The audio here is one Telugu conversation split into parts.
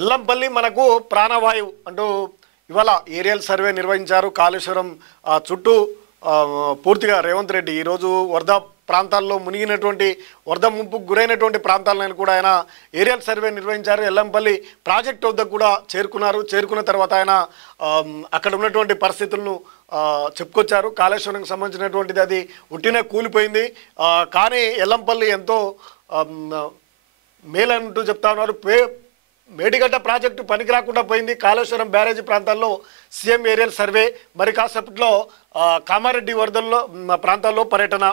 ఎల్లంపల్లి మనకు ప్రాణవాయువు అంటూ ఇవాళ ఏరియల్ సర్వే నిర్వహించారు. కాళేశ్వరం చుట్టూ పూర్తిగా రేవంత్ రెడ్డి ఈరోజు వరద ప్రాంతాల్లో మునిగినటువంటి వరద ముంపుకు గురైనటువంటి ప్రాంతాలను కూడా ఆయన ఏరియల్ సర్వే నిర్వహించారు. ఎల్లంపల్లి ప్రాజెక్ట్ వద్దకు కూడా చేరుకున్నారు. చేరుకున్న తర్వాత ఆయన అక్కడ ఉన్నటువంటి పరిస్థితులను చెప్పుకొచ్చారు. కాళేశ్వరంకి సంబంధించినటువంటిది అది ఉట్టినే కూలిపోయింది, కానీ ఎల్లంపల్లి ఎంతో మేలంటూ చెప్తా ఉన్నారు. మేడిగడ్డ ప్రాజెక్టు పనికి రాకుండా పోయింది. కాళేశ్వరం బ్యారేజీ ప్రాంతాల్లో సీఎం ఏరియల్ సర్వే, మరి కాసేపట్లో కామారెడ్డి వరదల్లో ప్రాంతాల్లో పర్యటన.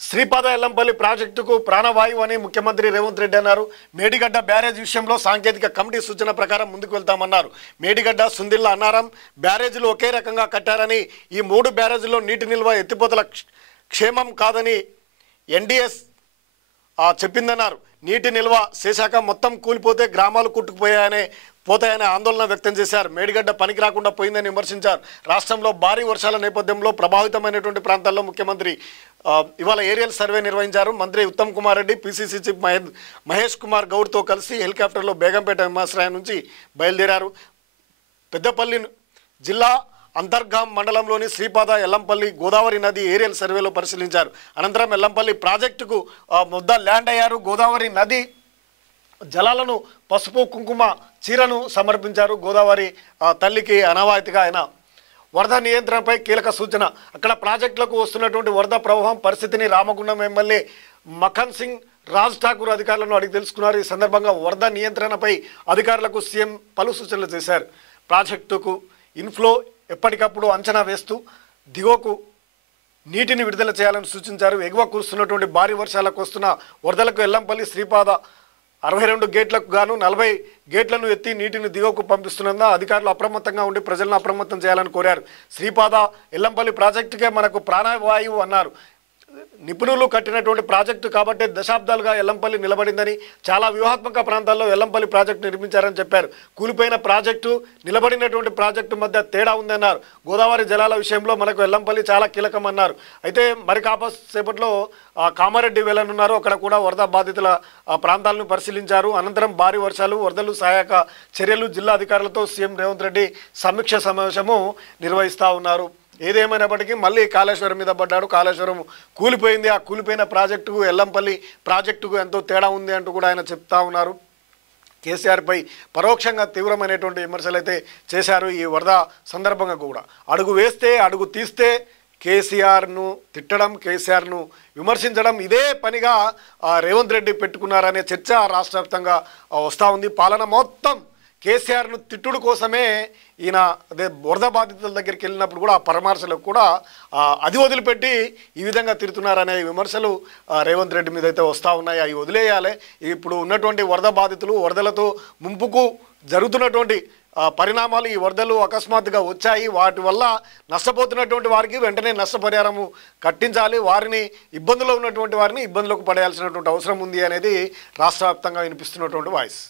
శ్రీపాద ఎల్లంపల్లి ప్రాజెక్టుకు ప్రాణవాయువు అని ముఖ్యమంత్రి రేవంత్ రెడ్డి అన్నారు. మేడిగడ్డ బ్యారేజ్ విషయంలో సాంకేతిక కమిటీ సూచన ప్రకారం ముందుకు వెళ్తామన్నారు. మేడిగడ్డ, సుందిళ్ళ, అన్నారం బ్యారేజీలు ఒకే రకంగా కట్టారని, ఈ 3 బ్యారేజీల్లో నీటి నిల్వ ఎత్తిపోతల క్షేమం కాదని ఎన్డీఎస్ చెప్పిందన్నారు. నీటి నిల్వ శేషాక మొత్తం కూలిపోతే గ్రామాలు పోతాయనే ఆందోళన వ్యక్తం చేశారు. మేడిగడ్డ పనికి రాకుండా పోయిందని విమర్శించారు. రాష్ట్రంలో భారీ వర్షాల నేపథ్యంలో ప్రభావితమైనటువంటి ప్రాంతాల్లో ముఖ్యమంత్రి ఇవాళ ఏరియల్ సర్వే నిర్వహించారు. మంత్రి ఉత్తమ్ కుమార్ రెడ్డి, పీసీసీ చీఫ్ మహేష్ కుమార్ గౌడ్తో కలిసి హెలికాప్టర్లో బేగంపేట విమానాశ్రయం నుంచి బయలుదేరారు. పెద్దపల్లి జిల్లా అంతర్గాం మండలంలోని శ్రీపాద ఎల్లంపల్లి గోదావరి నది ఏరియల్ సర్వేలో పరిశీలించారు. అనంతరం ఎల్లంపల్లి ప్రాజెక్టుకు ముద్ద ల్యాండ్ అయ్యారు. గోదావరి నది జలాలను పసుపు కుంకుమ చీరను సమర్పించారు. గోదావరి తల్లికి అనవాయితీగా ఆయన వరద నియంత్రణపై కీలక సూచన. అక్కడ ప్రాజెక్టులకు వస్తున్నటువంటి వరద ప్రవాహం పరిస్థితిని రామగుండం ఎమ్మెల్యే మఖన్ సింగ్ రాజ్ ఠాకూర్ అధికారులను అడిగి తెలుసుకున్నారు. ఈ సందర్భంగా వరద నియంత్రణపై అధికారులకు సీఎం పలు సూచనలు చేశారు. ప్రాజెక్టుకు ఇన్ఫ్లో ఎప్పటికప్పుడు అంచనా వేస్తూ దిగువకు నీటిని విడుదల చేయాలని సూచించారు. ఎగువ కురుస్తున్నటువంటి భారీ వర్షాలకు వస్తున్న వరదలకు ఎల్లంపల్లి శ్రీపాద 62 గేట్లకు గాను 40 గేట్లను ఎత్తి నీటిని దిగువకు పంపిస్తున్నందున అధికారులు అప్రమత్తంగా ఉండి ప్రజలను అప్రమత్తం చేయాలని కోరారు. శ్రీపాద ఎల్లంపల్లి ప్రాజెక్టుకే మనకు ప్రాణవాయువు అన్నారు. నిపుణులు కట్టినటువంటి ప్రాజెక్టు కాబట్టి దశాబ్దాలుగా ఎల్లంపల్లి నిలబడిందని, చాలా వ్యూహాత్మక ప్రాంతాల్లో ఎల్లంపల్లి ప్రాజెక్టు నిర్మించారని చెప్పారు. కూలిపోయిన ప్రాజెక్టు, నిలబడినటువంటి ప్రాజెక్టు మధ్య తేడా ఉందన్నారు. గోదావరి జలాల విషయంలో మనకు ఎల్లంపల్లి చాలా కీలకమన్నారు. అయితే మరి కాసేపట్లో కామారెడ్డి వెళ్ళనున్నారు. అక్కడ కూడా వరద బాధితుల ప్రాంతాలను పరిశీలించారు. అనంతరం భారీ వర్షాలు, వరదలు సహాయక చర్యలు జిల్లా అధికారులతో సీఎం రేవంత్ రెడ్డి సమీక్ష సమావేశము నిర్వహిస్తూ ఉన్నారు. ఏదేమైనప్పటికీ మళ్ళీ కాళేశ్వరం మీద పడ్డాడు. కాళేశ్వరం కూలిపోయింది. ఆ కూలిపోయిన ప్రాజెక్టుకు ఎల్లంపల్లి ప్రాజెక్టుకు ఎంతో తేడా ఉంది అంటూ కూడా ఆయన చెప్తా ఉన్నారు. కేసీఆర్పై పరోక్షంగా తీవ్రమైనటువంటి విమర్శలు అయితే చేశారు. ఈ వరద సందర్భంగా కూడా అడుగు వేస్తే అడుగు తీస్తే కేసీఆర్ను తిట్టడం, కేసీఆర్ను విమర్శించడం ఇదే పనిగా రేవంత్ రెడ్డి పెట్టుకున్నారనే చర్చ రాష్ట్ర వ్యాప్తంగా వస్తూ ఉంది. పాలన మొత్తం కేసీఆర్ను తిట్టుడు కోసమే ఈయన అదే వరద బాధితుల దగ్గరికి వెళ్ళినప్పుడు కూడా ఆ పరామర్శలకు కూడా అది వదిలిపెట్టి ఈ విధంగా తిడుతున్నారనే విమర్శలు రేవంత్ రెడ్డి మీద అయితే వస్తూ ఉన్నాయి. అవి వదిలేయాలి. ఇప్పుడు ఉన్నటువంటి వరద బాధితులు, వరదలతో ముంపుకు జరుగుతున్నటువంటి పరిణామాలు, ఈ వరదలు అకస్మాత్తుగా వచ్చాయి. వాటి వల్ల నష్టపోతున్నటువంటి వారికి వెంటనే నష్టపరిహారము కట్టించాలి. వారిని ఇబ్బందులో ఉన్నటువంటి వారిని ఇబ్బందులకు పడేయాల్సినటువంటి అవసరం ఉంది అనేది రాష్ట్ర వ్యాప్తంగా వినిపిస్తున్నటువంటి వాయిస్.